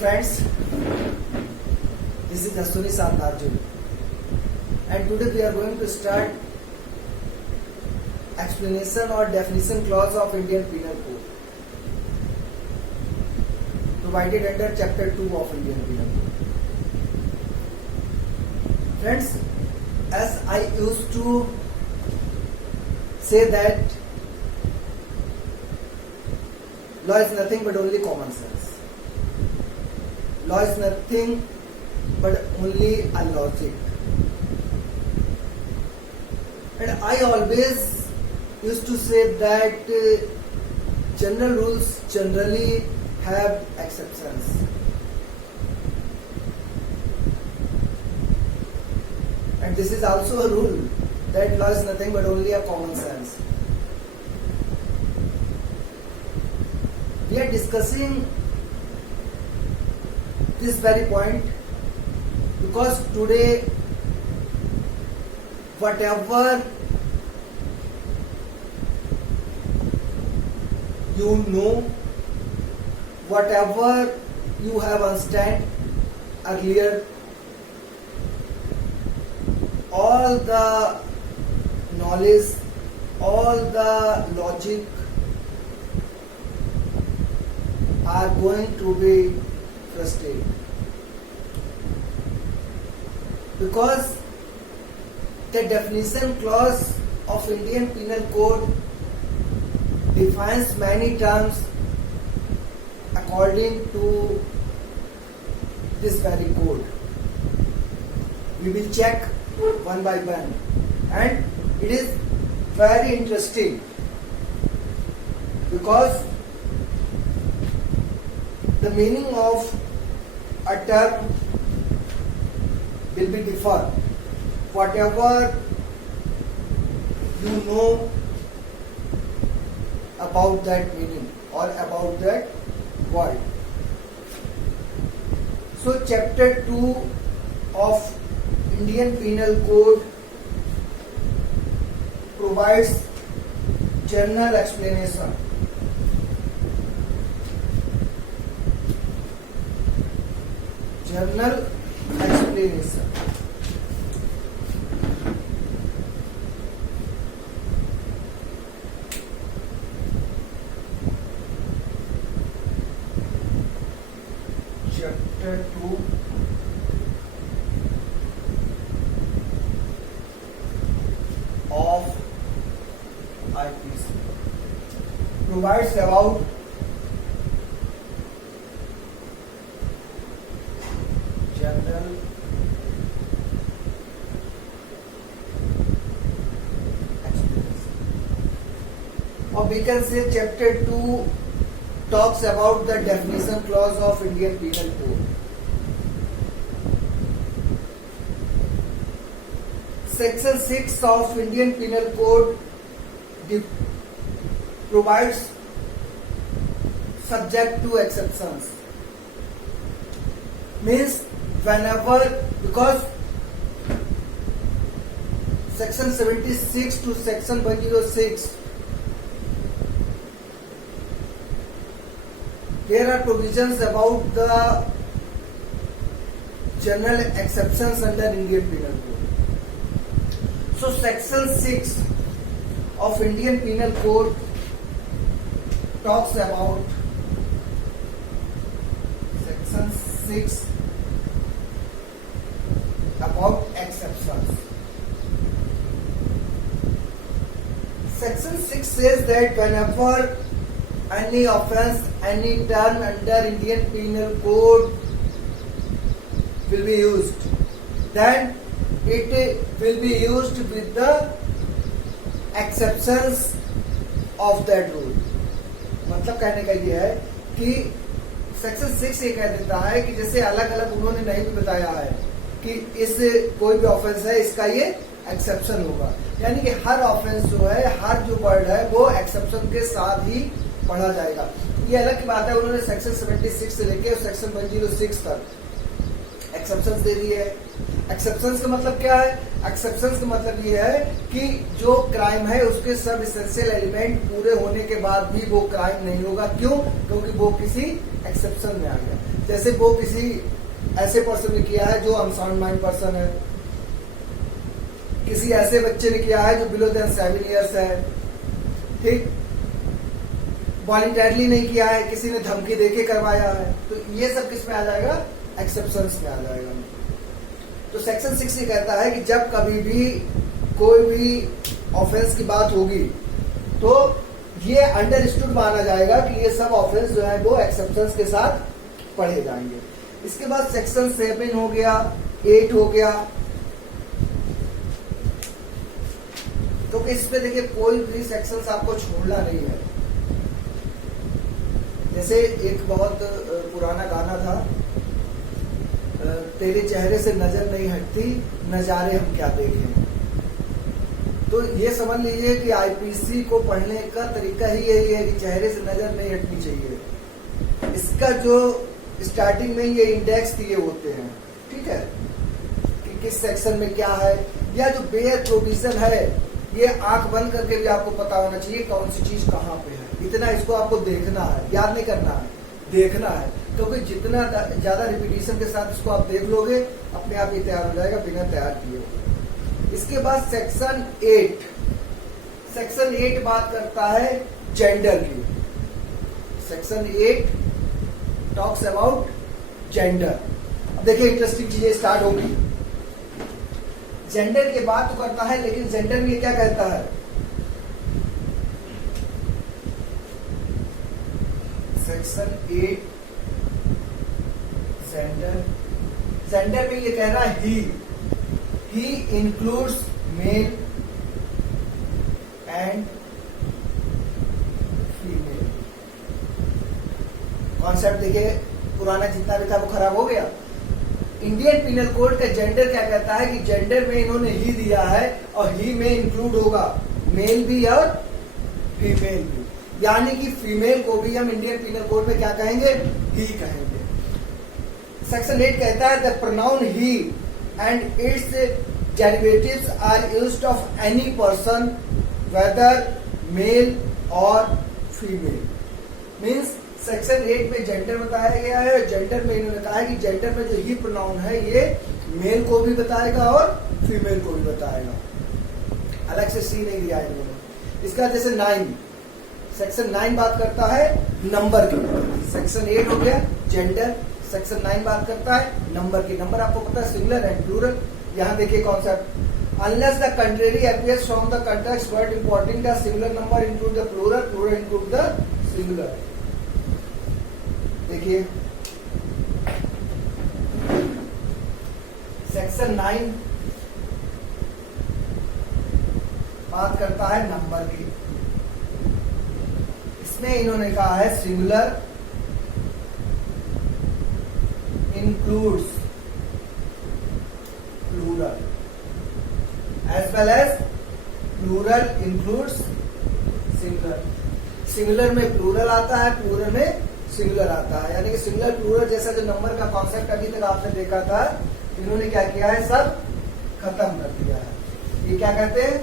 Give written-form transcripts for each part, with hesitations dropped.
friends, this is Ashwini Sarnarjun and today we are going to start explanation or definition clause of Indian Penal Code provided under chapter 2 of Indian Penal Code. Friends, as I used to say that law is nothing but only common sense. Law is nothing but only a logic. And I always used to say that general rules generally have exceptions. And this is also a rule that law is nothing but only a common sense. We are discussing this very point because today whatever you know, whatever you have understood earlier, all the knowledge, all the logic are going to be frustrated because the definition clause of Indian Penal Code defines many terms according to this very code. We will check one by one, and it is very interesting because the meaning of a term will be different. Whatever you know about that meaning or about that word. So chapter 2 of Indian Penal Code provides general explanation. General explanation. Chapter 2 of IPC provides about general explanation. Or we can say chapter 2 talks about the definition clause of Indian Penal Code. Section 6 of Indian Penal Code provides subject to exceptions. Means whenever, because section 76 to section 106 there are provisions about the general exceptions under Indian Penal Code. So section 6 of Indian Penal Code talks about section 6 about exceptions. Section 6 says that whenever any offence, any term under Indian Penal Code will be used, then it will be used with the exceptions of that rule. मतलब कहने का ये है कि section 6 ये कह देता है कि जैसे अलग अलग उन्होंने नहीं भी बताया है कि इस कोई भी ऑफेंस है इसका ये एक्सेप्शन होगा, यानी कि हर ऑफेंस जो है, हर जो वर्ड है वो एक्सेप्शन के साथ ही पढ़ा जाएगा। ये अलग की बात है, उन्होंने सेक्शन 76 से लेके सेक्शन 106 तक एक्सेप्शंस दे दिए है। एक्सेप्शंस का मतलब क्या है? एक्सेप्शंस का मतलब ये है कि जो क्राइम है उसके सब एसेंशियल एलिमेंट पूरे होने के बाद भी वो क्राइम नहीं होगा। क्यों? क्योंकि वो किसी एक्सेप्शन में आ गया। जैसे वो किसी ऐसे पर्सन ने किया है जो अनसाउंड माइंड पर्सन है, किसी ऐसे बच्चे ने किया है जो बिलो देन 7 इयर्स है, ठीक, वॉलंटरली नहीं किया है, किसी ने धमकी देके करवाया है, तो ये सब किस में आ जाएगा? एक्सेप्शंस में आ जाएगा। तो सेक्शन 6 ये कहता है कि जब कभी भी कोई भी ऑफेंस की बात होगी तो ये अंडरस्टूड माना जाएगा कि ये सब ऑफेंस जो है वो एक्सेप्शंस के साथ पढ़े जाएंगे। इसके बाद सेक्शन 7 हो गया, 8 हो गया। तो इस पे देखिए कोई भी सेक्शंस आपको छोड़ना नहीं है। जैसे एक बहुत पुराना गाना था, तेरे चेहरे से नजर नहीं हटती, नजारे हम क्या देखें। तो ये समझ लीजिए कि आईपीसी को पढ़ने का तरीका ही यही है कि चेहरे से नजर नहीं हटनी चाहिए। इसका जो स्टार्टिंग में ये इंडेक्स दिए होते हैं, ठीक है, कि किस सेक्शन में क्या है, या जो बेयर प्रोविजन है ये आंख बंद करके भी आपको पता होना चाहिए कौन सी चीज कहाँ पे है। इतना इसको आपको देखना है, याद नहीं करना है, देखना है, क्योंकि जितना ज्यादा रिपीटिशन के साथ इसको आप देख लोगे अपने आप ये तैयार हो जाएगा बिना तैयार किए। इसके बाद सेक्शन 8, सेक्शन 8 बात करता है जेंडर की। Section 8 talks about gender. अब देखिए इंटरेस्टिंग चीजें स्टार्ट होगी। जेंडर की बात तो करता है, लेकिन जेंडर में क्या कहता है? सेक्शन 8 जेंडर, जेंडर में ये कह रहा है he includes male and female. Concept देखिए पुराना जितना भी था वो खराब हो गया। इंडियन पिनल कोड का जेंडर क्या कहता है कि जेंडर में इन्होंने ही दिया है और ही में इंक्लूड होगा मेल भी और फीमेल भी, यानी कि फीमेल को भी हम इंडियन पिनल कोड में क्या कहेंगे? ही कहेंगे। सेक्शन 8 कहता है the pronoun he and its derivatives are used of any person whether male or female. Means section 8 में जेंडर बताया गया है, और जेंडर में इन्होंने कहा है कि जेंडर में जो ही प्रोनाउन है ये मेल को भी बताएगा और फीमेल को भी बताएगा, अलग से सी नहीं दिया है इन्होंने। इसका जैसे 9, सेक्शन 9 बात करता है नंबर की। सेक्शन 8 हो गया जेंडर, सेक्शन 9 बात करता है नंबर की। नंबर आपको पता है सिंगुलर एंड प्लूरल। यहाँ देखिए concept, unless the contrary appears from the context word importing the singular number include the plural, plural include the singular. देखिए सेक्शन 9 बात करता है नंबर की। इसमें इन्होंने कहा है singular includes plural as well as plural includes singular. Singular में प्लूरल आता है, प्लूरल में सिंगुलर आता है, यानी कि सिंगुलर प्लूरल जैसा जो नंबर का कॉन्सेप्ट अभी तक आपने देखा था, इन्होंने क्या किया है? सब खत्म कर दिया है। ये क्या कहते हैं?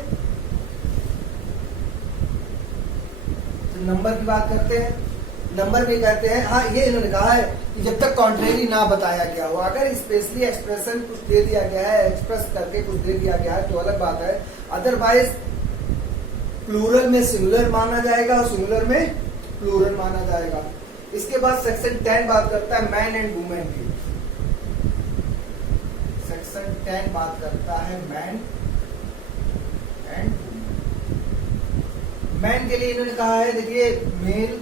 तो नंबर की बात करते हैं, नंबर भी कहते हैं। हाँ, ये इन्होंने कहा है कि जब तक कॉन्ट्रेरी ना बताया गया हो, अगर स्पेशली एक्सप्रेशन कुछ दे दिया गया है, एक्सप्रेस करके कुछ दे दिया गया है तो अलग बात है, अदरवाइज प्लूरल में सिंगुलर माना जाएगा और सिंगुलर में प्लूरल माना जाएगा। इसके बाद सेक्शन 10 बात करता है मैन एंड वुमेन की। सेक्शन 10 बात करता है मैन एंड वुमेन। मैन के लिए इन्होंने कहा है, देखिए, मेल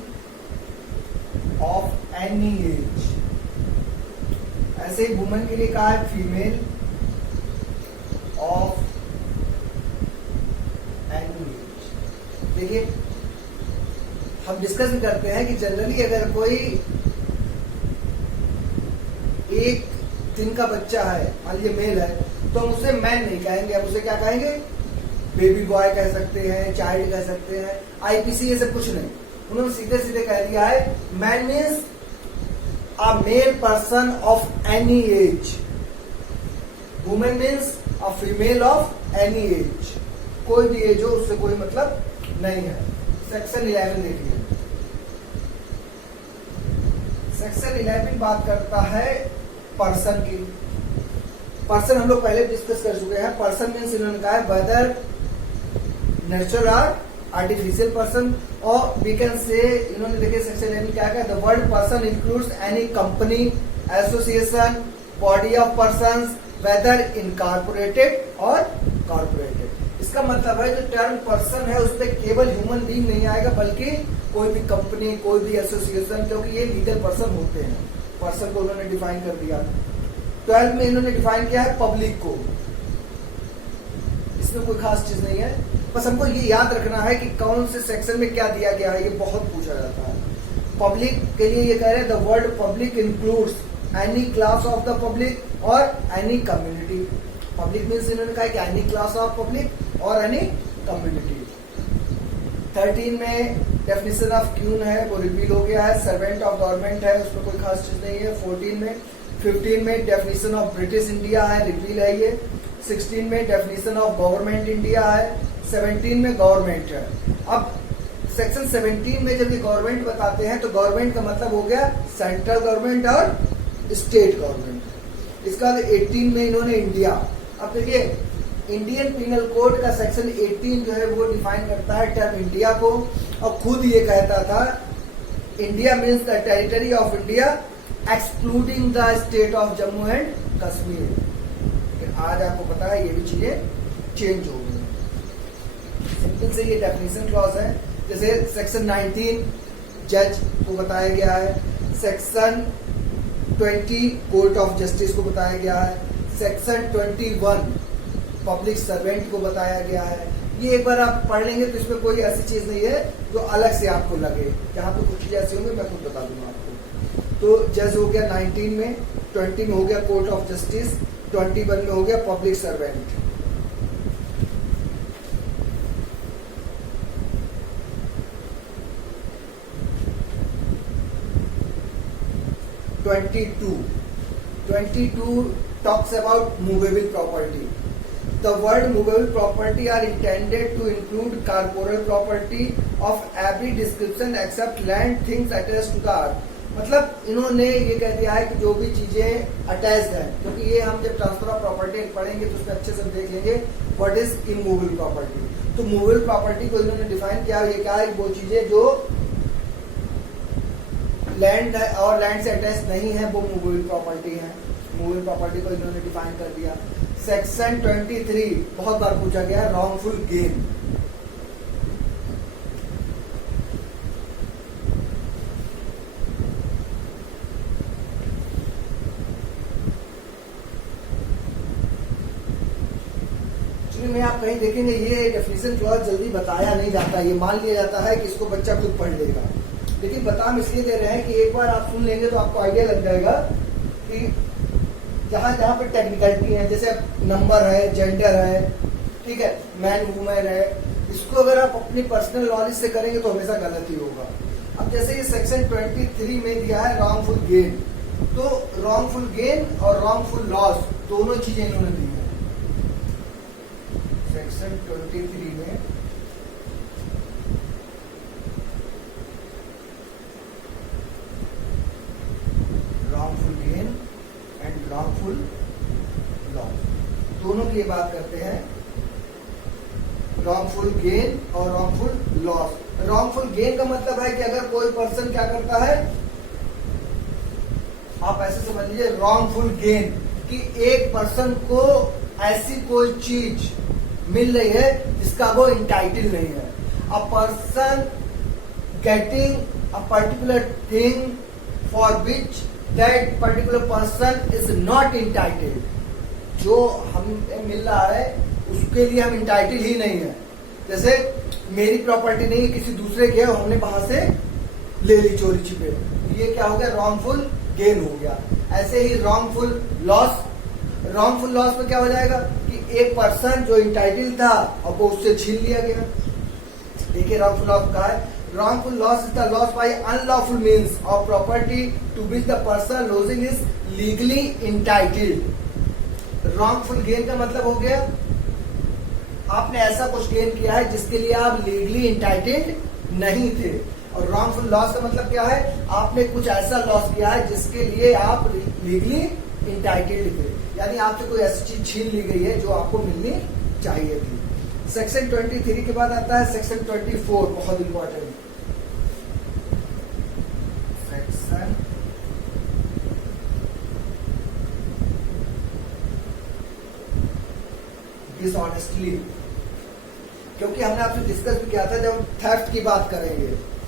ऑफ एनी एज। ऐसे ही वुमेन के लिए कहा है फीमेल ऑफ एनी एज। देखिए हम डिस्कस भी करते हैं कि जनरली अगर कोई एक दिन का बच्चा है, मान लीजिए मेल है, तो हम उसे मैन नहीं कहेंगे, हम उसे क्या कहेंगे? बेबी बॉय कह सकते हैं, चाइल्ड कह सकते हैं। आईपीसी ये सब कुछ नहीं, उन्होंने सीधे सीधे कह दिया है man means a male person of any as, women means a female of any as. कोई भी एज हो उससे कोई मतलब नहीं है। सेक्शन 11 देखिए, सेक्शन 11 बात करता है पर्सन की। पर्सन हम लोग पहले डिस्कस कर चुके हैं। पर्सन मीन्स इन्होंने कहा है वेदर नेचुरल और आर्टिफिशियल पर्सन, और वी कैन से इन्होंने देखिए सेक्शन 11 क्या है, the word person includes any company, association, body of persons weather incorporated और कॉर्पोरेटेड। इसका मतलब है जो टर्म पर्सन है उसमें केवल ह्यूमन बीइंग नहीं आएगा, बल्कि कोई भी कंपनी, कोई भी एसोसिएशन, क्योंकि ये लीगल पर्सन होते हैं। पर्सन को उन्होंने डिफाइन कर दिया। 12 में इन्होंने डिफाइन किया है पब्लिक को। इसमें कोई खास चीज नहीं है, बस हमको ये याद रखना है कि कौन से सेक्शन में क्या दिया गया है, ये बहुत पूछा जाता है। पब्लिक के लिए ये कह रहे हैं the word public includes any class of the public और एनी कम्युनिटी। पब्लिक मीन्स इन्होंने कहा कि एनी क्लास ऑफ पब्लिक और एनी कम्युनिटी। 13 में डेफिनेशन ऑफ क्यून है वो रिवील हो गया है। सर्वेंट ऑफ गवर्नमेंट है, उसमें कोई खास चीज नहीं है। 15 में डेफिनेशन ऑफ ब्रिटिश इंडिया है, रिवील है ये। 16 में डेफिनेशन ऑफ गवर्नमेंट इंडिया है। 17 में गवर्नमेंट है। अब सेक्शन 17 में जब ये गवर्नमेंट बताते हैं तो गवर्नमेंट का मतलब हो गया सेंट्रल गवर्नमेंट और स्टेट गवर्नमेंट। इसका 18 में इन्होंने इंडिया। अब देखिए इंडियन पिनल कोड का सेक्शन 18 जो है वो डिफाइन करता है टर्म इंडिया को, और खुद ये कहता था India means the territory of India excluding the state of Jammu and Kashmir. लेकिन आज आपको पता है ये भी चीजें चेंज हो गई। सिंपल से ये डेफिनेशन क्लॉज है। जैसे सेक्शन 19 जज को बताया गया है, सेक्शन 20 कोर्ट ऑफ जस्टिस को बताया गया है, सेक्शन 21 पब्लिक सर्वेंट को बताया गया है। ये एक बार आप पढ़ लेंगे तो इसमें कोई ऐसी चीज नहीं है जो अलग से आपको लगे। यहाँ पे कुछ चीजें ऐसी होंगी मैं खुद बता दूंगा आपको। तो जज हो गया 19 में, 20 में हो गया कोर्ट ऑफ जस्टिस, 21 में हो गया public servant. Twenty two talks about movable property. The word movable property are intended to include corporeal property of every description except land things attached to the earth. मतलब इन्होंने ये कह दिया है कि जो भी चीजें अटैच्ड हैं, क्योंकि ये हम जब ट्रांसफर ऑफ प्रॉपर्टी पढ़ेंगे तो उसमें अच्छे से देख लेंगे व्हाट इज इमूवेबल प्रॉपर्टी। तो मूवेबल प्रॉपर्टी को इन्होंने डिफाइन किया, ये क्या है, वो चीजें जो लैंड और लैंड से अटैच नहीं है वो मूवेबल प्रॉपर्टी है। मूवेबल प्रॉपर्टी को इन्होंने डिफाइन कर दिया। सेक्शन 23 बहुत बार पूछा गया है, रॉन्गफुल गेन। में आप कहीं देखेंगे ये डेफिनेशन क्लॉज जल्दी बताया नहीं जाता, ये मान लिया जाता है कि इसको बच्चा खुद पढ़ लेगा। लेकिन बता हम इसलिए दे रहे हैं कि एक बार आप सुन लेंगे तो आपको आइडिया लग जाएगा कि जहां जहां पे टेक्निकलिटी है, जैसे नंबर है, जेंडर है, ठीक है, मैन वुमेन है, इसको अगर आप अपनी पर्सनल नॉलेज से करेंगे तो हमेशा गलत ही होगा। अब जैसे ये सेक्शन 23 में दिया है रॉन्गफुल गेन, तो रॉन्गफुल गेन और रॉन्गफुल लॉस दोनों चीजें इन्होंने दी है। सेक्शन 23 में wrongful gain and wrongful loss दोनों की बात करते हैं। रॉन्गफुल गेन और रॉन्गफुल लॉस। रॉन्गफुल गेन का मतलब है कि अगर कोई पर्सन क्या करता है, आप ऐसे समझ लीजिए रॉन्गफुल गेन कि एक पर्सन को ऐसी कोई चीज मिल रही है जिसका वो इंटाइटल नहीं है। A person getting a particular thing for which that particular person is not entitled. जो हमें मिल रहा है उसके लिए हम इंटाइटल ही नहीं है। जैसे मेरी प्रॉपर्टी नहीं, किसी दूसरे के, हमने वहां से ले ली चोरी छिपे, ये क्या हो गया, रॉन्गफुल गेन हो गया। ऐसे ही रॉन्गफुल लॉस, रॉन्गफुल लॉस में क्या हो जाएगा कि एक पर्सन जो इंटाइटल था और वो उससे छीन लिया गया। देखिए रॉन्गफुल लॉस का है, wrongful loss is the loss by unlawful means of property to which the person losing is legally entitled. wrongful gain का मतलब हो गया आपने ऐसा कुछ गेन किया है जिसके लिए आप लीगली इंटाइटल्ड नहीं थे। और रॉन्गफुल लॉस का मतलब क्या है, आपने कुछ ऐसा लॉस किया है जिसके लिए आप लीगली इंटाइटेड थे, यानी आपसे कोई ऐसी चीज छीन ली गई है जो आपको मिलनी चाहिए थी। सेक्शन 23 के बाद आता है सेक्शन 24, बहुत इंपॉर्टेंट। सेक्शन डिसऑनेस्टली, क्योंकि हमने आपसे डिस्कस भी किया था जब हम थेफ्ट की बात करेंगे,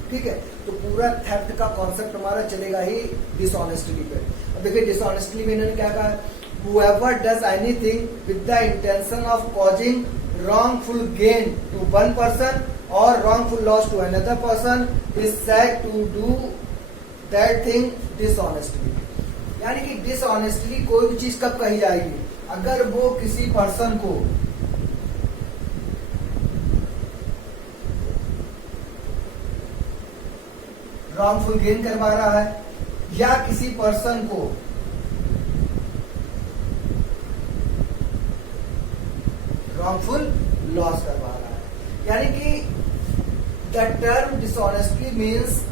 ठीक है, तो पूरा थेफ्ट का कॉन्सेप्ट हमारा चलेगा ही डिसऑनेस्टली पे। अब देखिए डिसऑनेस्टली में इन्होंने क्या कहा, whoever does anything with the intention of causing wrongful gain to one person or wrongful loss to another person is said to do that thing dishonestly। यानी कि डिसऑनेस्टली कोई भी चीज कब कही जाएगी, अगर वो किसी पर्सन को रॉन्गफुल गेन करवा रहा है या किसी पर्सन को रॉन्गफुल लॉस करवा रहा है। यानी कि the term dishonestly means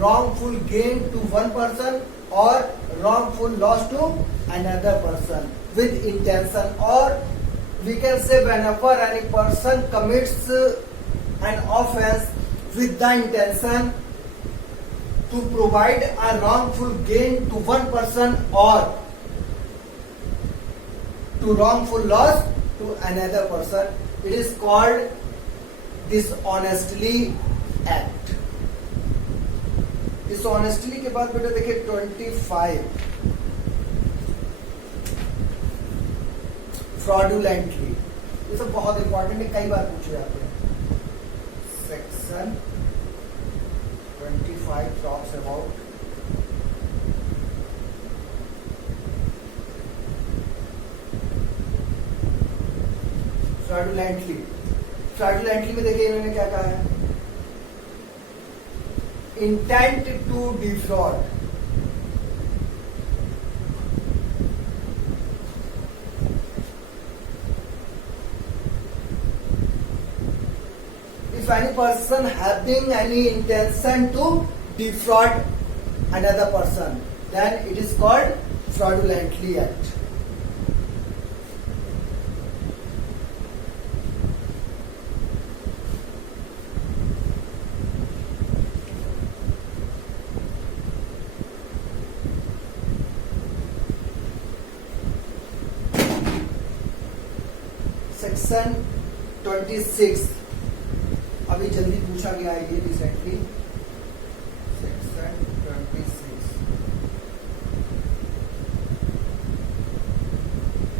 wrongful gain to one person or wrongful loss to another person with intention, or we can say whenever any person commits an offense with the intention to provide a wrongful gain to one person or to wrongful loss to another person, it is called dishonestly act। Dishonestly के बाद बेटा देखिए 25 fraudulently, ये सब बहुत important है, कई बार पूछे जाते हैं। Section 25 talks about fraudulently. Fraudulently में देखिए इन्होंने क्या कहा है, intent to defraud. If any person having any intention to defraud another person, then it is called fraudulently act। Section 26 अभी जल्दी पूछा गया है ये recently. Section 26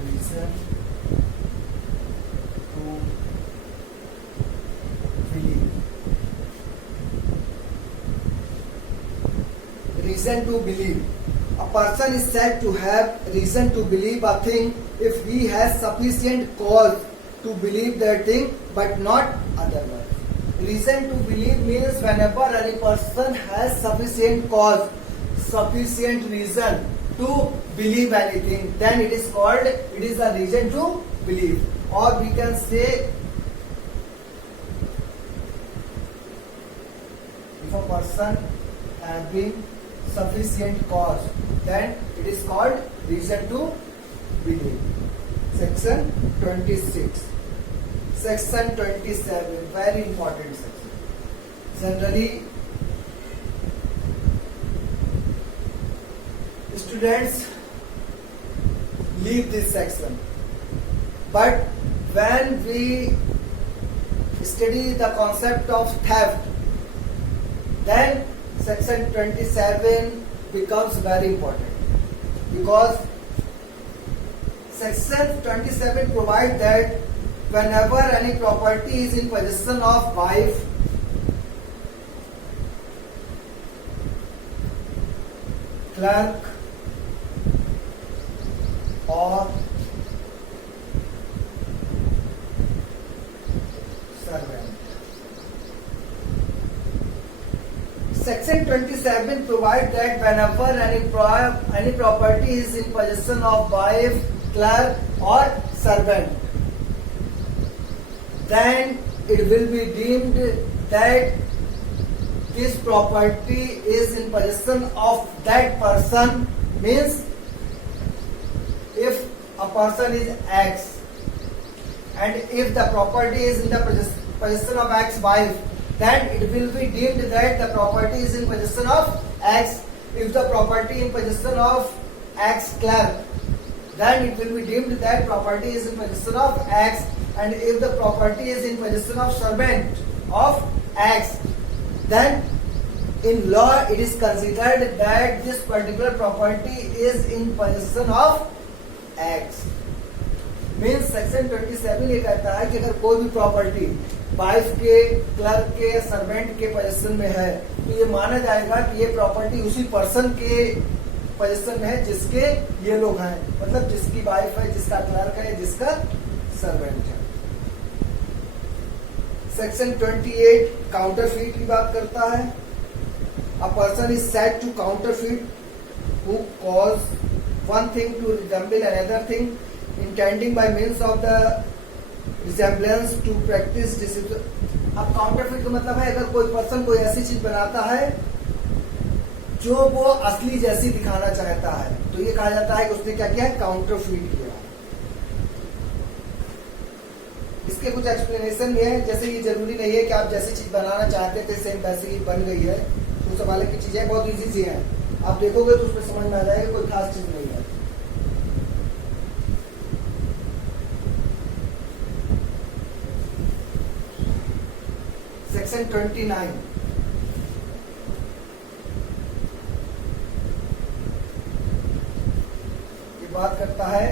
reason to believe. Reason to believe, a person is said to have reason to believe a thing if he has sufficient cause to believe that thing but not otherwise। Reason to believe means whenever any person has sufficient cause, sufficient reason to believe anything, then it is called, it is a reason to believe। or we can say if a person having sufficient cause, then it is called reason to believe। Section 26। Section 27 very important section। Generally students leave this section, but when we study the concept of theft, then section 27 becomes very important, because section 27 provides that whenever any property is in possession of wife, clerk or servant, section 27 provides that whenever any property is in possession of wife, clerk or servant, then it will be deemed that this property is in possession of that person means if a person is X and if the property is in the possession of X wife, then it will be deemed that the property is in possession of X. If the property in possession of X clerk, then it will be deemed that property is in possession of X. And if the property is in possession of servant of X, then in law it is considered that this particular property is in possession of X. Means section 27 ये कहता है कि अगर कोई भी property wife के, clerk के, servant के पोजीशन में है तो ये माना जाएगा कि ये प्रॉपर्टी उसी पर्सन के पोजीशन में है जिसके ये लोग हैं, मतलब जिसकी वाइफ है, जिसका क्लर्क है, जिसका सर्वेंट है। सेक्शन 28 काउंटरफीट की बात करता है। A person is said to counterfeit who cause one thing to resemble another thing intending by means of the resemblance to practice discipline। अब काउंटरफीट का मतलब है अगर कोई पर्सन कोई ऐसी चीज बनाता है जो वो असली जैसी दिखाना चाहता है तो ये कहा जाता है कि उसने क्या किया है, काउंटरफीट किया। इसके कुछ एक्सप्लेनेशन भी है, जैसे ये जरूरी नहीं है कि आप जैसी चीज बनाना चाहते थे सेम वैसे ही बन गई है, उस हवाले की चीजें बहुत इजी सी है, आप देखोगे तो उसमें समझ में आ जाएगा कोई खास चीज नहीं है। सेक्शन 29 ये बात करता है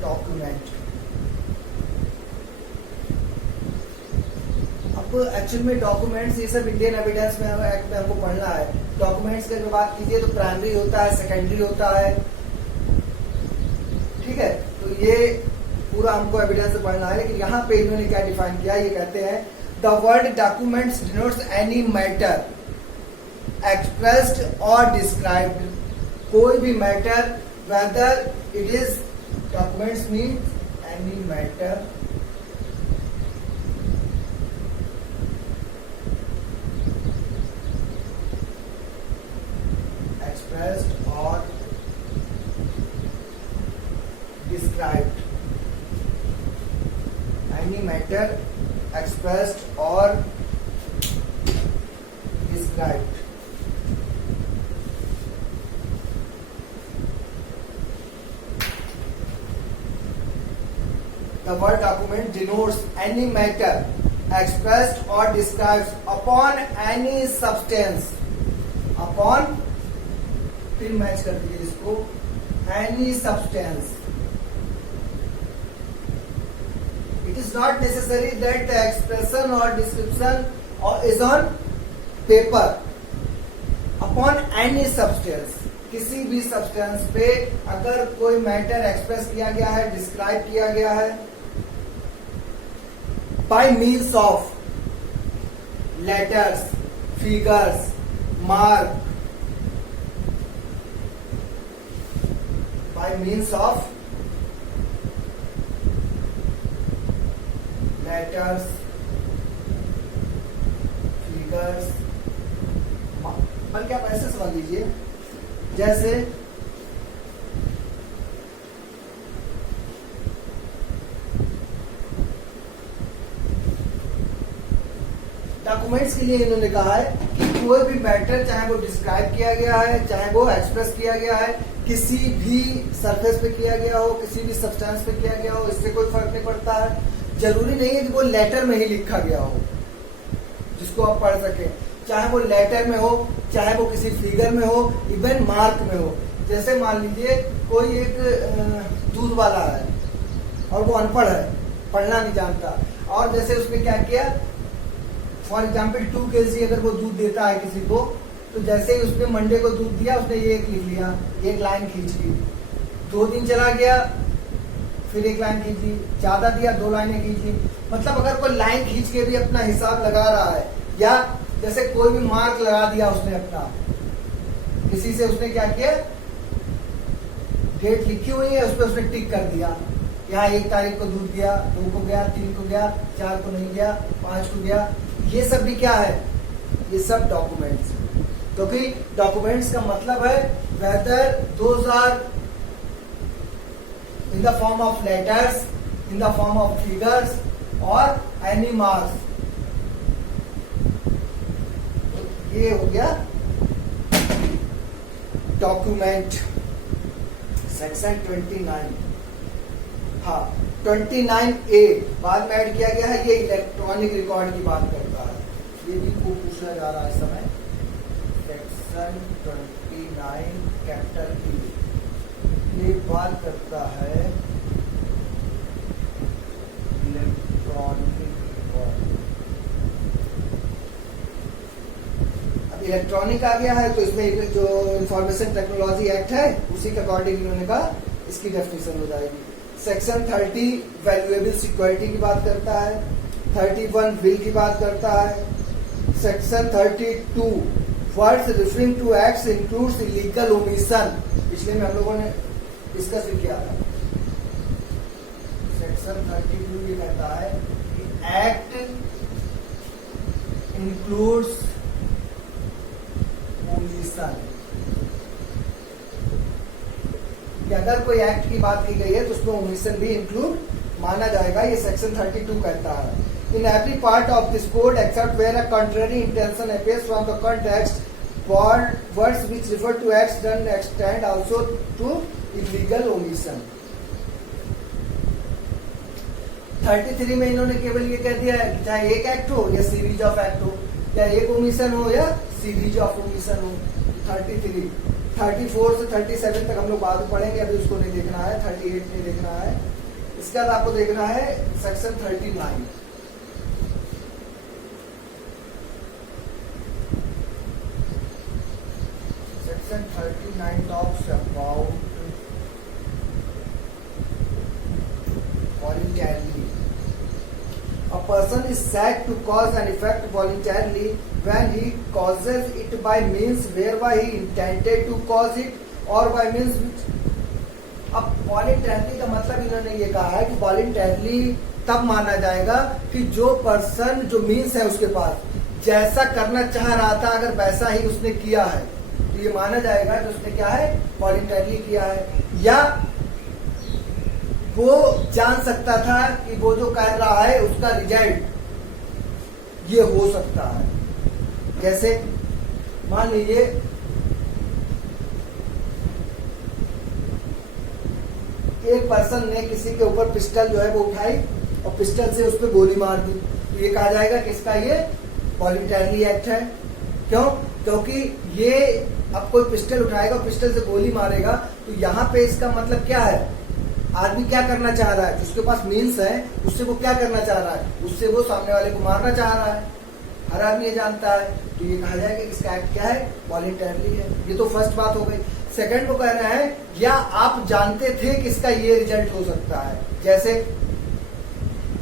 डॉक्यूमेंट। अब एक्चुअल में डॉक्यूमेंट्स ये सब इंडियन एविडेंस में एक्ट में हमको पढ़ना है। डॉक्यूमेंट्स की अगर बात कीजिए तो प्राइमरी होता है, सेकेंडरी होता है, ठीक है। तो ये पूरा हमको एविडेंस से पढ़ना है, लेकिन यहाँ पे इन्होंने क्या डिफाइन किया, ये कहते हैं The word documents denotes any matter expressed or described। कोई भी matter, whether it is documents means any matter expressed or described, any matter expressed or described। The word document denotes any matter expressed or described upon any substance, upon, फिर match कर दीजिए इसको, any substance। It is not necessary that the expression or description is on paper। Upon any substance, किसी भी substance पे अगर कोई matter express किया गया है, डिस्क्राइब किया गया है by means of letters, figures, mark, by means of letters, figures, बल्कि आप ऐसे समझ लीजिए जैसे डॉक्यूमेंट्स के लिए इन्होंने कहा है कि कोई भी मैटर चाहे वो डिस्क्राइब किया गया है, चाहे वो एक्सप्रेस किया गया है, किसी भी सरफेस पे किया गया हो, किसी भी सब्सटेंस पे किया गया हो, इससे कोई फर्क नहीं पड़ता है। जरूरी नहीं है कि वो लेटर में ही लिखा गया हो जिसको आप पढ़ सके, चाहे वो लेटर में हो, चाहे वो किसी फिगर में हो, इवन मार्क में हो। जैसे मान लीजिए कोई एक दूध वाला है और वो अनपढ़ है, पढ़ना नहीं जानता, और जैसे उसने क्या किया, फॉर एग्जाम्पल 2 kg अगर वो दूध देता है किसी को, तो जैसे ही उसने मंडे को दूध दिया उसने ये एक लिख लिया, एक लाइन खींच ली, 2 दिन चला गया फिर एक लाइन खींच ली, ज्यादा दिया 2 लाइनें खींच ली। मतलब अगर कोई लाइन खींच के भी अपना हिसाब लगा रहा है, या जैसे कोई भी मार्क लगा दिया उसने अपना, किसी से उसने क्या किया, डेट लिखी हुई है उस पर उसने टिक कर दिया, यहाँ 1 तारीख को दूध गया, 2 को गया, 3 को गया, 4 को नहीं गया, 5 को गया। ये सब भी क्या है, ये सब डॉक्यूमेंट्स, क्योंकि डॉक्यूमेंट्स का मतलब है whether those are in the form of letters, in the form of figures or any marks. ये हो गया डॉक्यूमेंट सेक्शन 29। हाँ, 29A बाद में ऐड किया गया है, ये इलेक्ट्रॉनिक रिकॉर्ड की बात करता है। ये भी खूब पूछा जा रहा है इस समय। सेक्शन 29 कैपिटल E ये बात करता है इलेक्ट्रॉनिक रिकॉर्ड। अब इलेक्ट्रॉनिक आ गया है तो इसमें जो इंफॉर्मेशन टेक्नोलॉजी एक्ट है उसी के अकॉर्डिंग इन्होंने कहा इसकी डेफिनेशन हो जाएगी। सेक्शन 30 वैल्यूएबल सिक्योरिटी की बात करता है। 31 विल की बात करता है। Section 32 words referring to acts includes illegal omission, पिछले में हम लोगों ने डिस्कस भी किया था। सेक्शन 32 ये कहता है कि एक्ट इंक्लूड्स ओमिशन, कि अगर कोई एक्ट की बात की गई है तो उसमें ओमिशन भी इंक्लूड माना जाएगा, ये सेक्शन 32 कहता है। In every part of this code except where a contrary intention appears from the context, words which refer to acts done extend also to illegal omission. 33 में इन्होंने केवल ये कह दिया है कि चाहे एक एक्ट हो या सीरीज ऑफ एक्ट हो, या एक ओमिशन हो या सीरीज ऑफ ओमिशन हो। 33 34 से 37 तक हम लोग बाद में पढ़ेंगे, अभी उसको नहीं देखना है। 38 नहीं देखना है। इसके बाद आपको देखना है section 39। Section 39 talks about voluntarily. A person is said to cause an effect voluntarily when he causes it by means whereby he intended to cause it or by means which। अब voluntarily का मतलब इन्होंने ये कहा है कि voluntarily तब माना जाएगा कि जो पर्सन जो मीन्स है उसके पास जैसा करना चाह रहा था अगर वैसा ही उसने किया है तो ये माना जाएगा कि उसने क्या है voluntarily किया है, या वो जान सकता था कि वो जो कर रहा है उसका रिजल्ट ये हो सकता है। कैसे? मान लीजिए एक पर्सन ने किसी के ऊपर पिस्टल जो है वो उठाई और पिस्टल से उस पर गोली मार दी, तो ये कहा जाएगा कि इसका ये वॉलंटरली एक्ट है। क्यों? क्योंकि ये अब कोई पिस्टल उठाएगा, पिस्टल से गोली मारेगा, तो यहाँ पे इसका मतलब क्या है, आदमी क्या करना चाह रहा है, जिसके पास मीन्स है उससे वो क्या करना चाह रहा है, उससे वो सामने वाले को मारना चाह रहा है। हर आदमी ये जानता है, तो ये कहा जाएगा कि इसका एक्ट क्या है, वॉलंटरली है। ये तो फर्स्ट बात हो गई। सेकंड को कहना है या आप जानते थे कि इसका ये रिजल्ट हो सकता है। जैसे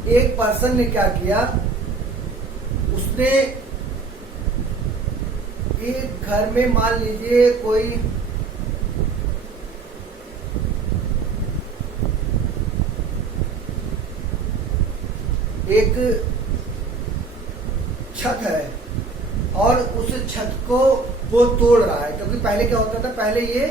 एक पर्सन ने क्या किया, उसने एक घर में मान लीजिए कोई एक छत है और उस छत को वो तोड़ रहा है, क्योंकि पहले क्या होता था, पहले ये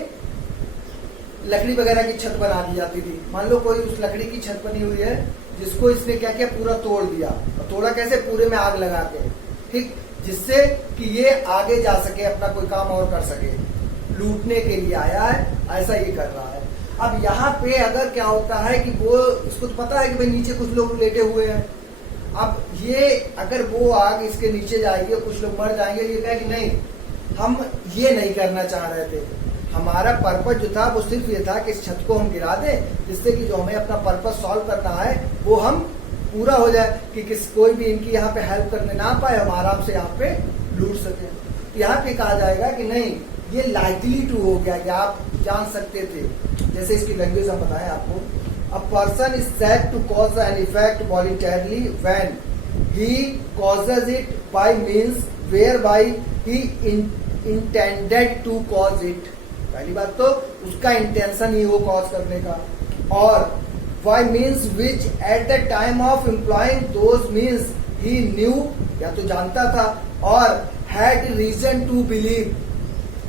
लकड़ी वगैरह की छत बना दी जाती थी। मान लो कोई उस लकड़ी की छत बनी हुई है जिसको इसने क्या किया, पूरा तोड़ दिया। और तोड़ा कैसे? पूरे में आग लगा के, ठीक, जिससे कि ये आगे जा सके, अपना कोई काम और कर सके। लूटने के लिए आया है, ऐसा ये कर रहा है। अब यहाँ पे अगर क्या होता है कि वो, इसको तो पता है कि भाई नीचे कुछ लोग लेटे हुए हैं, अब ये अगर वो आग इसके नीचे जाएगी और कुछ लोग मर जाएंगे, ये कहे कि नहीं, हम ये नहीं करना चाह रहे थे, हमारा पर्पज जो था वो सिर्फ ये था कि इस छत को हम गिरा दें, जिससे कि जो हमें अपना पर्पज सॉल्व करना है वो हम पूरा हो जाए, कि कोई भी इनकी यहाँ पे हेल्प करने ना पाए, हम आराम से यहाँ पे लूट सके। तो यहाँ पे कहा जाएगा कि नहीं, ये लाइकली टू हो गया, या आप जान सकते थे। जैसे इसकी लैंग्वेज हम बताएं आपको, a person is said to cause an effect voluntarily when he causes it by means whereby he intended to cause it। पहली बात तो उसका इंटेंशन ही हो कॉज करने का, और by means which at the time of employing those means he knew, या तो जानता था, और हैड रीजन टू बिलीव,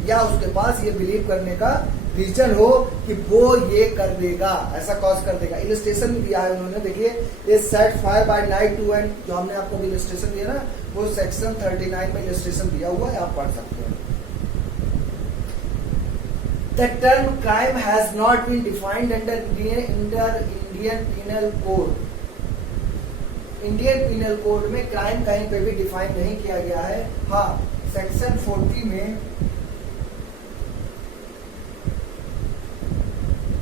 या उसके पास ये बिलीव करने का रीजन हो कि वो ये कर देगा, ऐसा कॉज कर देगा। इलस्ट्रेशन भी दिया है उन्होंने, देखिए ये set fire by night to end, जो हमने आपको इलस्ट्रेशन दिया ना, वो सेक्शन 39 में इलस्ट्रेशन दिया हुआ है, आप पढ़ सकते हैं। The term crime has not been defined under Indian Penal Code. Indian penal code में क्राइम कहीं पे भी डिफाइन नहीं किया गया है। हाँ, सेक्शन 40 में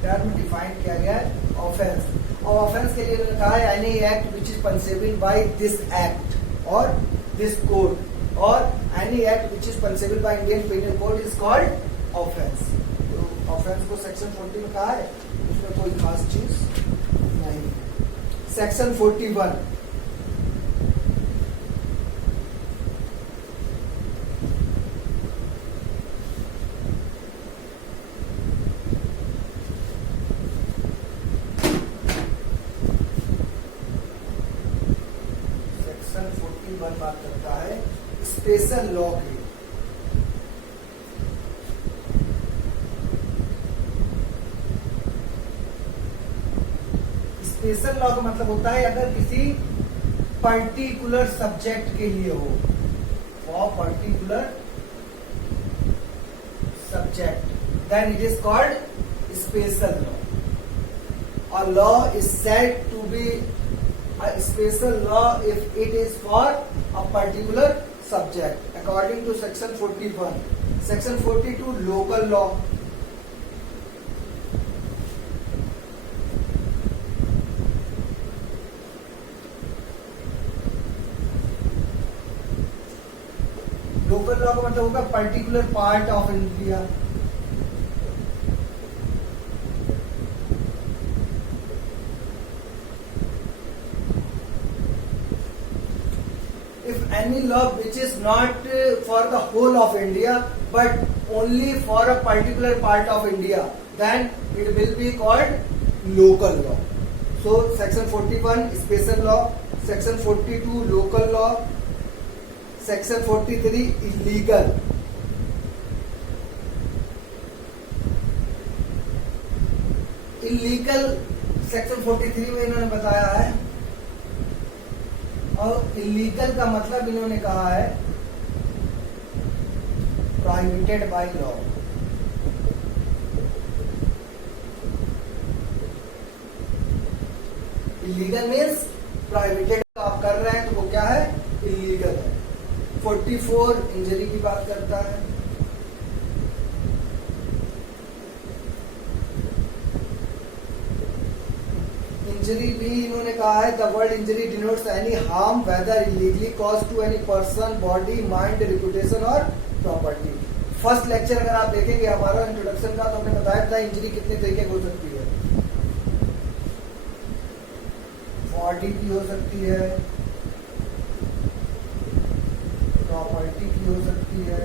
टर्म डिफाइन किया गया है ऑफेंस, और ऑफेंस के लिए उन्होंने कहा है any act which is punishable by this act और दिस कोड, और any act which is punishable by Indian penal code is called offence. Offence को सेक्शन 40 में कहा है, उसमें कोई खास चीज नहीं। सेक्शन 41, सेक्शन 41 बात करता है स्पेशल लॉ की। स्पेशल लॉ का मतलब होता है अगर किसी पर्टिकुलर सब्जेक्ट के लिए हो, for particular subject, then it is called special law. और law is said to be a special law if it is for a particular subject according to section 41। Section 42 local law, local law का मतलब होगा particular part of India. If any law which is not for the whole of India but only for a particular part of India, then it will be called local law. So section 41 special law, section 42 local law, section 43 illegal. Illegal section 43 में इन्होंने बताया है, और illegal का मतलब इन्होंने कहा है prohibited by law. Illegal means prohibited, आप कर रहे हैं तो वो क्या है, इलीगल है। 44 इंजरी की बात करता है। इंजरी भी इन्होंने कहा है the word injury denotes any harm whether illegally cause to any person, body, mind, reputation और प्रॉपर्टी। फर्स्ट लेक्चर अगर आप देखेंगे हमारा इंट्रोडक्शन का, तो हमने बताया था इंजरी कितने तरीके की हो सकती है। बॉडी की हो सकती है, प्रॉपर्टी की हो सकती है,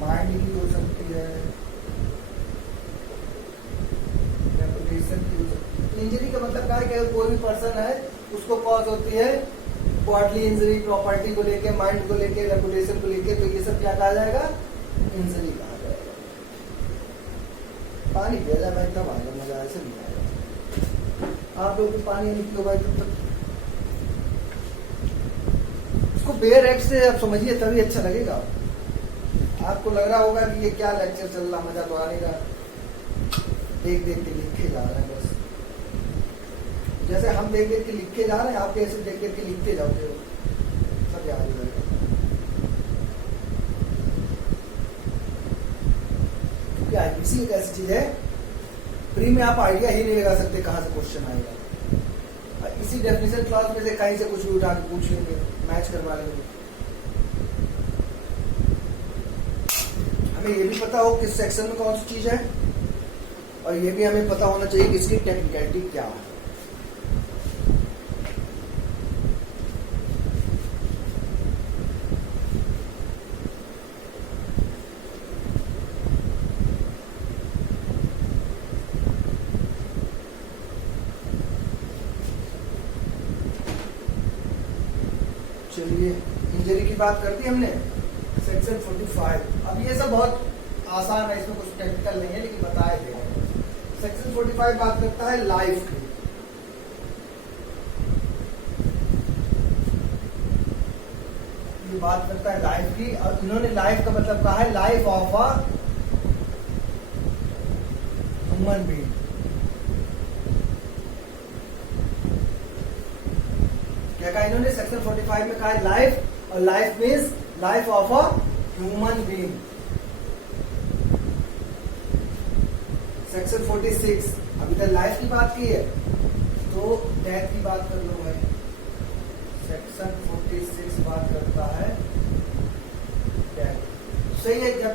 माइंड की हो सकती है, रेपुटेशन की हो सकती है। इंजरी का मतलब क्या है कि अगर कोई भी पर्सन है उसको कॉज होती है बॉडली इंजरी, प्रॉपर्टी को लेके, माइंड को लेके, रेपुटेशन को लेके, तो ये सब क्या कहा जाएगा, इंजरी कहा जाएगा। पानी पिया जाए भाई, तब आएगा मजा, ऐसे नहीं आएगा। आप लोग पानी नहीं पियो भाई तब तक, इसको बेयर एक्ट से आप समझिए तभी अच्छा लगेगा। आपको लग रहा होगा कि ये क्या लेक्चर चल रहा, मजा तो आने का, देख देख के लिखे जा रहे हैं बस। जैसे हम देख देख के लिखे जा रहे हैं, आप कैसे देख देख के लिखते जाओगे हो, सब याद हो जाएगा। क्या इसी एक ऐसी चीज है प्री में आप आइडिया ही नहीं लगा सकते कहां से क्वेश्चन आएगा। इसी डेफिनेशन क्लास में से कहीं से कुछ भी उठा के पूछ लेंगे, मैच करवा लेंगे। हमें ये भी पता हो किस सेक्शन में कौन सी चीज है, और ये भी हमें पता होना चाहिए कि इसकी टेक्निकलिटी क्या है। चलिए इंजरी की बात कर दी हमने। सेक्शन 45, अब ये सब बहुत आसान है, इसमें कुछ टेक्निकल नहीं है लेकिन बताए थे। सेक्शन 45 बात करता है लाइफ की। ये बात करता है लाइफ की, और इन्होंने लाइफ का मतलब कहा है life of a human being. क्या कहा इन्होंने सेक्शन 45 में? कहा है लाइफ, और life means life of a human being. Section 46 अभी तक लाइफ की बात की है, तो डेथ की बात कर लो भाई। सेक्शन 46 बात करता है डेथ। सही है, जब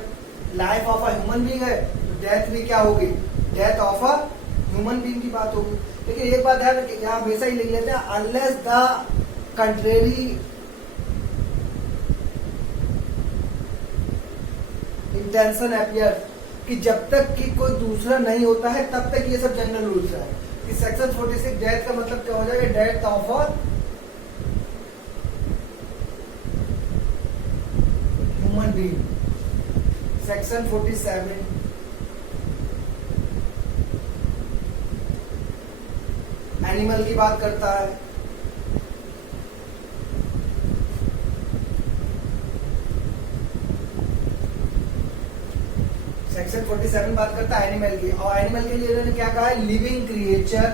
life of a human being है तो डेथ भी क्या होगी? Death of a human being की बात होगी। लेकिन एक बात ध्यान रखिए, यहां हमेशा ही लिख लेते हैं unless the contrary intention appear, कि जब तक कि कोई दूसरा नहीं होता है तब तक ये सब जनरल रूल्स है। कि सेक्शन 46 डेथ का मतलब क्या हो जाएगा? Death of a human being. Section 47 animal की बात करता है। सेक्शन 47 बात करता है एनिमल की, और एनिमल के लिए इन्होंने क्या कहा है? Living creature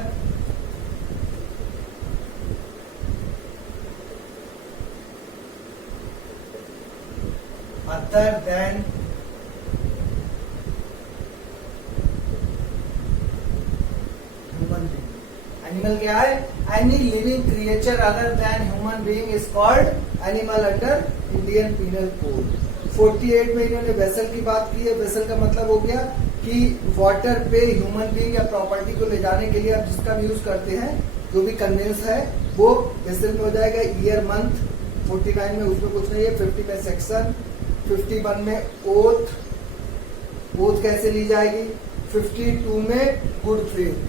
other than human being. Animal क्या है? Any living creature other than human being is called animal under Indian penal code. 48 में इन्होंने वेसल की बात की है। वेसल का मतलब हो गया कि वाटर पे ह्यूमन बीइंग या प्रॉपर्टी को ले जाने के लिए आप जिसका भी यूज करते हैं, जो भी कन्वेंस है वो वेसल में हो जाएगा। ईयर मंथ 49 में उसमें कुछ नहीं है। 50 में सेक्शन, 51 में ओथ, ओथ कैसे ली जाएगी? 52 में गुड फेथ।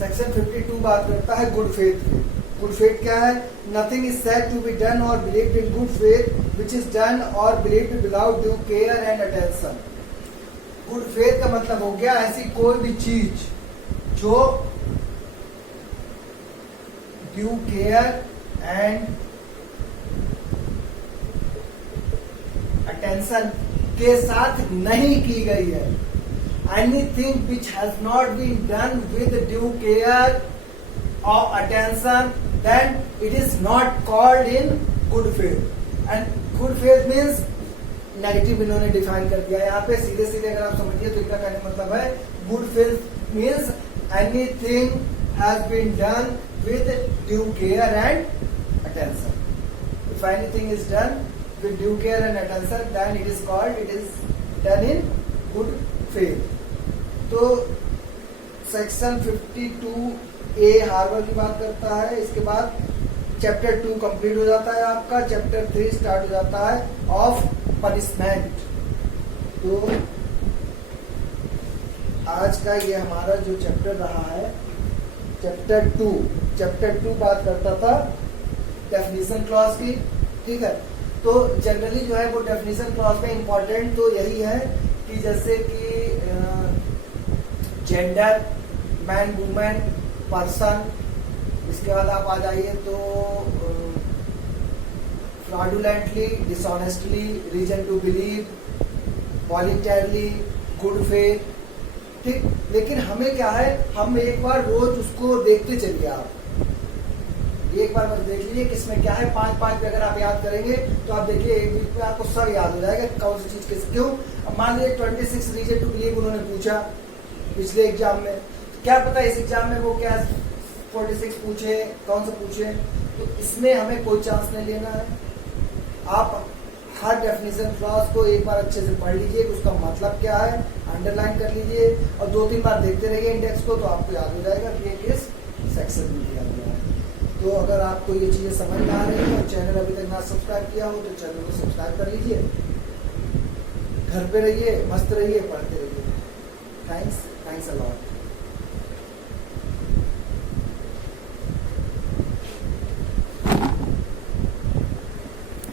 सेक्शन 52 बात करता है गुड फेथ की। गुड फेथ क्या है? Nothing is said to be done or believed in good faith which is done or believed without due care and attention. Good faith का मतलब हो गया ऐसी कोई भी चीज जो ड्यू केयर एंड अटेंशन के साथ नहीं की गई है। Anything which has not been done with due care or attention, then it is not called in good faith. And good faith means negative इन्होंने डिफाइन कर दिया यहाँ पे। सीधे सीधे अगर आप समझिए तो इनका कहने का मतलब है good faith means anything has been done with due care and attention. If anything is done with due care and attention then it is called, it is done in good faith. तो section 52A harbour की बात करता है। इसके बाद chapter 2 complete हो जाता है आपका। चैप्टर 3 स्टार्ट हो जाता है ऑफ पनिशमेंट। तो आज का ये हमारा जो चैप्टर रहा है चैप्टर 2। चैप्टर 2 बात करता था डेफिनेशन क्लॉज की, ठीक है। तो जनरली जो है वो डेफिनेशन क्लॉज में इंपॉर्टेंट तो यही है कि जैसे कि जेंडर, मैन, वुमेन, पर्सन। इसके बाद आप आ जाइए तो fraudulently, dishonestly, reason to believe, voluntarily, good faith, ठीक। लेकिन हमें क्या है, हम एक बार रोज उसको देखते चलिए। आप एक बार बस देख लीजिए किसमें क्या है। 5 अगर आप याद करेंगे तो आप देखिए एक वीक में आपको सब याद हो जाएगा कौन सी चीज किस। क्यों? अब मान लीजिए 26 रीजन टू बिलीव उन्होंने पूछा पिछले एग्जाम में, क्या पता इस एग्जाम में वो क्या 46 पूछे, कौन सा पूछे। तो इसमें हमें कोई चांस नहीं लेना है। आप हर डेफिनेशन क्लॉज को एक बार अच्छे से पढ़ लीजिए, उसका मतलब क्या है, अंडरलाइन कर लीजिए और 2-3 बार देखते रहिए इंडेक्स को, तो आपको याद हो जाएगा कि ये किस सेक्शन में दिया गया है। तो अगर आपको ये चीजें समझ में आ रही है और चैनल अभी तक ना सब्सक्राइब किया हो तो चैनल को सब्सक्राइब कर लीजिए, घर पे रहिए, मस्त रहिए, पढ़ते रहिए। Thanks a lot.